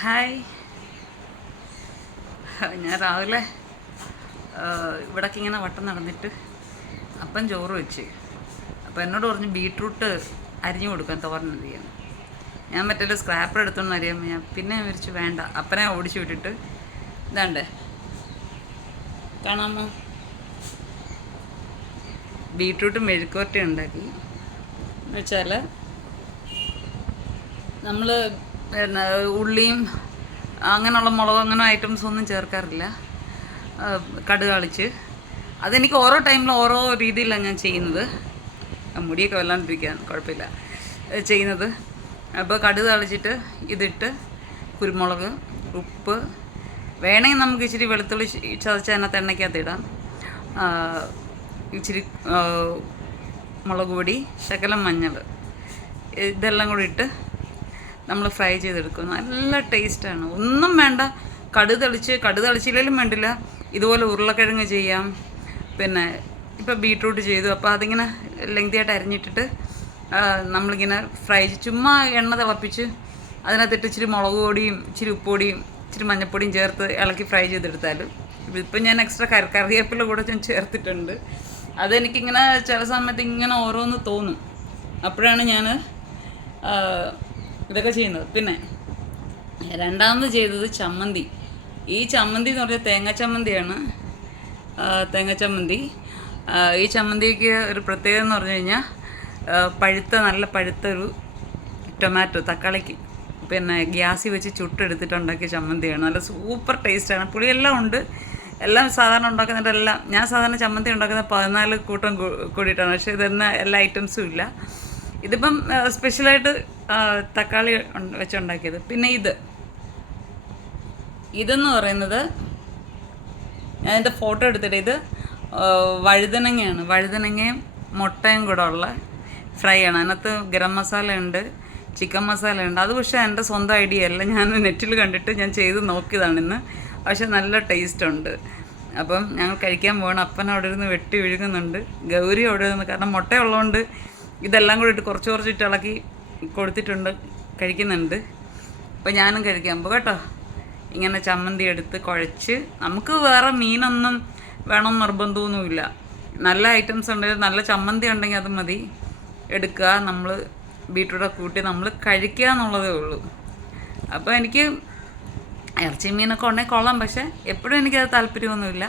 Hi. ഞാൻ രാവിലെ ഇവിടേക്ക് ഇങ്ങനെ വട്ടം നടന്നിട്ട് അപ്പം ചോറ് വെച്ച്. അപ്പോൾ എന്നോട് പറഞ്ഞു ബീട്രൂട്ട് അരിഞ്ഞു കൊടുക്കാൻ തോരൻ ചെയ്യാൻ. ഞാൻ മറ്റേ സ്ക്രാപ്പർ എടുത്തോന്ന് അറിയാൻ ഞാൻ പിന്നെ വിരിച്ച് വേണ്ട അപ്പനെ ഓടിച്ചു വിട്ടിട്ട് ഇതാണ്ടേ കാണാമോ, ബീട്രൂട്ട് മെഴുക്കുവരട്ടി ഉണ്ടാക്കി. എന്ന് വെച്ചാൽ നമ്മൾ പിന്നെ ഉള്ളിയും അങ്ങനെയുള്ള മുളക് അങ്ങനെ ഐറ്റംസ് ഒന്നും ചേർക്കാറില്ല. കടുക് താളിച്ച് അതെനിക്ക് ഓരോ ടൈമിലും ഓരോ രീതിയിലാണ് ഞാൻ ചെയ്യുന്നത്. മുടിയൊക്കെ വല്ലാണ്ടിരിക്കാൻ കുഴപ്പമില്ല ചെയ്യുന്നത്. അപ്പോൾ കടുക് താളിച്ചിട്ട് ഇതിട്ട് കുരുമുളക്, ഉപ്പ്, വേണമെങ്കിൽ നമുക്ക് ഇച്ചിരി വെളുത്തുള്ളി ചതച്ച് അതിനകത്ത് എണ്ണയ്ക്കകത്ത് ഇടാം. ഇച്ചിരി മുളക് പൊടി, ശകലം മഞ്ഞൾ, ഇതെല്ലാം കൂടി ഇട്ട് നമ്മൾ ഫ്രൈ ചെയ്തെടുക്കും. നല്ല ടേസ്റ്റാണ്. ഒന്നും വേണ്ട, കടുക് തളിച്ചില്ലെങ്കിലും വേണ്ടില്ല. ഇതുപോലെ ഉരുളക്കിഴങ്ങ് ചെയ്യാം. പിന്നെ ഇപ്പോൾ ബീട്രൂട്ട് ചെയ്തു. അപ്പോൾ അതിങ്ങനെ ലെങ്തിയായിട്ട് അരിഞ്ഞിട്ടിട്ട് നമ്മളിങ്ങനെ ഫ്രൈ ചുമ്മാ എണ്ണ തിളപ്പിച്ച് അതിനകത്തിട്ട് ഇച്ചിരി മുളക് പൊടിയും ഇച്ചിരി ഉപ്പുപൊടിയും ഇച്ചിരി മഞ്ഞൾപ്പൊടിയും ചേർത്ത് ഇളക്കി ഫ്രൈ ചെയ്തെടുത്താലും. ഇപ്പം ഞാൻ എക്സ്ട്രാ കറിവേപ്പില കൂടെ ഞാൻ ചേർത്തിട്ടുണ്ട്. അതെനിക്കിങ്ങനെ ചില സമയത്ത് ഇങ്ങനെ ഓരോന്ന് തോന്നും, അപ്പോഴാണ് ഞാൻ ഇതൊക്കെ ചെയ്യുന്നത്. പിന്നെ രണ്ടാമത് ചെയ്തത് ചമ്മന്തി. ഈ ചമ്മന്തി എന്ന് പറഞ്ഞാൽ തേങ്ങ ചമ്മന്തിയാണ്. തേങ്ങ ചമ്മന്തി. ഈ ചമ്മന്തിക്ക് ഒരു പ്രത്യേകത എന്ന് പറഞ്ഞു കഴിഞ്ഞാൽ നല്ല പഴുത്തൊരു ടൊമാറ്റോ, തക്കാളിക്ക് പിന്നെ ഗ്യാസിൽ വെച്ച് ചുട്ടെടുത്തിട്ടുണ്ടാക്കിയ ചമ്മന്തിയാണ്. നല്ല സൂപ്പർ ടേസ്റ്റാണ്. പുളിയെല്ലാം ഉണ്ട്. എല്ലാം സാധാരണ ഉണ്ടാക്കുന്നിട്ടെല്ലാം ഞാൻ സാധാരണ ചമ്മന്തി ഉണ്ടാക്കുന്നത് 14 കൂട്ടം കൂടിയിട്ടാണ്. പക്ഷേ ഇതെന്ന എല്ലാ ഐറ്റംസും ഇല്ല. ഇതിപ്പം സ്പെഷ്യലായിട്ട് തക്കാളി വെച്ചുണ്ടാക്കിയത്. പിന്നെ ഇതെന്ന് പറയുന്നത് ഞാൻ എൻ്റെ ഫോട്ടോ എടുത്തിട്ട് ഇത് വഴുതനങ്ങയാണ്. വഴുതനങ്ങയും മുട്ടയും കൂടെ ഉള്ള ഫ്രൈ ആണ്. അതിനകത്ത് ഗരം മസാല ഉണ്ട്, ചിക്കൻ മസാല ഉണ്ട്. അത് പക്ഷേ എൻ്റെ സ്വന്തം ഐഡിയ അല്ല, ഞാൻ നെറ്റിൽ കണ്ടിട്ട് ഞാൻ ചെയ്ത് നോക്കിയതാണ് ഇന്ന്. പക്ഷെ നല്ല ടേസ്റ്റ് ഉണ്ട്. അപ്പം ഞങ്ങൾ കഴിക്കാൻ പോകണം. അപ്പൻ അവിടെ ഇരുന്ന് വെട്ടി വിഴുകുന്നുണ്ട്, ഗൗരി അവിടെ ഇരുന്ന്, കാരണം മുട്ടയുള്ളതുകൊണ്ട് ഇതെല്ലാം കൂടി ഇട്ട് കുറച്ചിട്ട് ഇളക്കി കൊടുത്തിട്ടുണ്ട്, കഴിക്കുന്നുണ്ട്. അപ്പോൾ ഞാനും കഴിക്കാൻ പോകും കേട്ടോ. ഇങ്ങനെ ചമ്മന്തി എടുത്ത് കുഴച്ച്, നമുക്ക് വേറെ മീനൊന്നും വേണം നിർബന്ധമൊന്നുമില്ല. നല്ല ഐറ്റംസ് ഉണ്ടെങ്കിൽ, നല്ല ചമ്മന്തി ഉണ്ടെങ്കിൽ അത് മതി, എടുക്കുക. നമ്മൾ ബീട്രൂട്ടൊക്കെ കൂട്ടി നമ്മൾ കഴിക്കുക എന്നുള്ളതേ ഉള്ളൂ. അപ്പോൾ എനിക്ക് ഇറച്ചി മീനൊക്കെ ഉണ്ടെങ്കിൽ കൊള്ളാം, പക്ഷേ എപ്പോഴും എനിക്കത് താല്പര്യമൊന്നുമില്ല.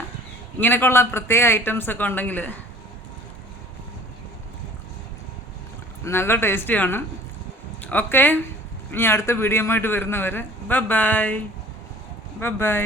ഇങ്ങനെയൊക്കെയുള്ള പ്രത്യേക ഐറ്റംസൊക്കെ ഉണ്ടെങ്കിൽ നല്ല ടേസ്റ്റിയാണ്. ഓക്കെ, ഇനി അടുത്ത വീഡിയോയുമായിട്ട് വരുന്നവരെ ബൈ ബൈ.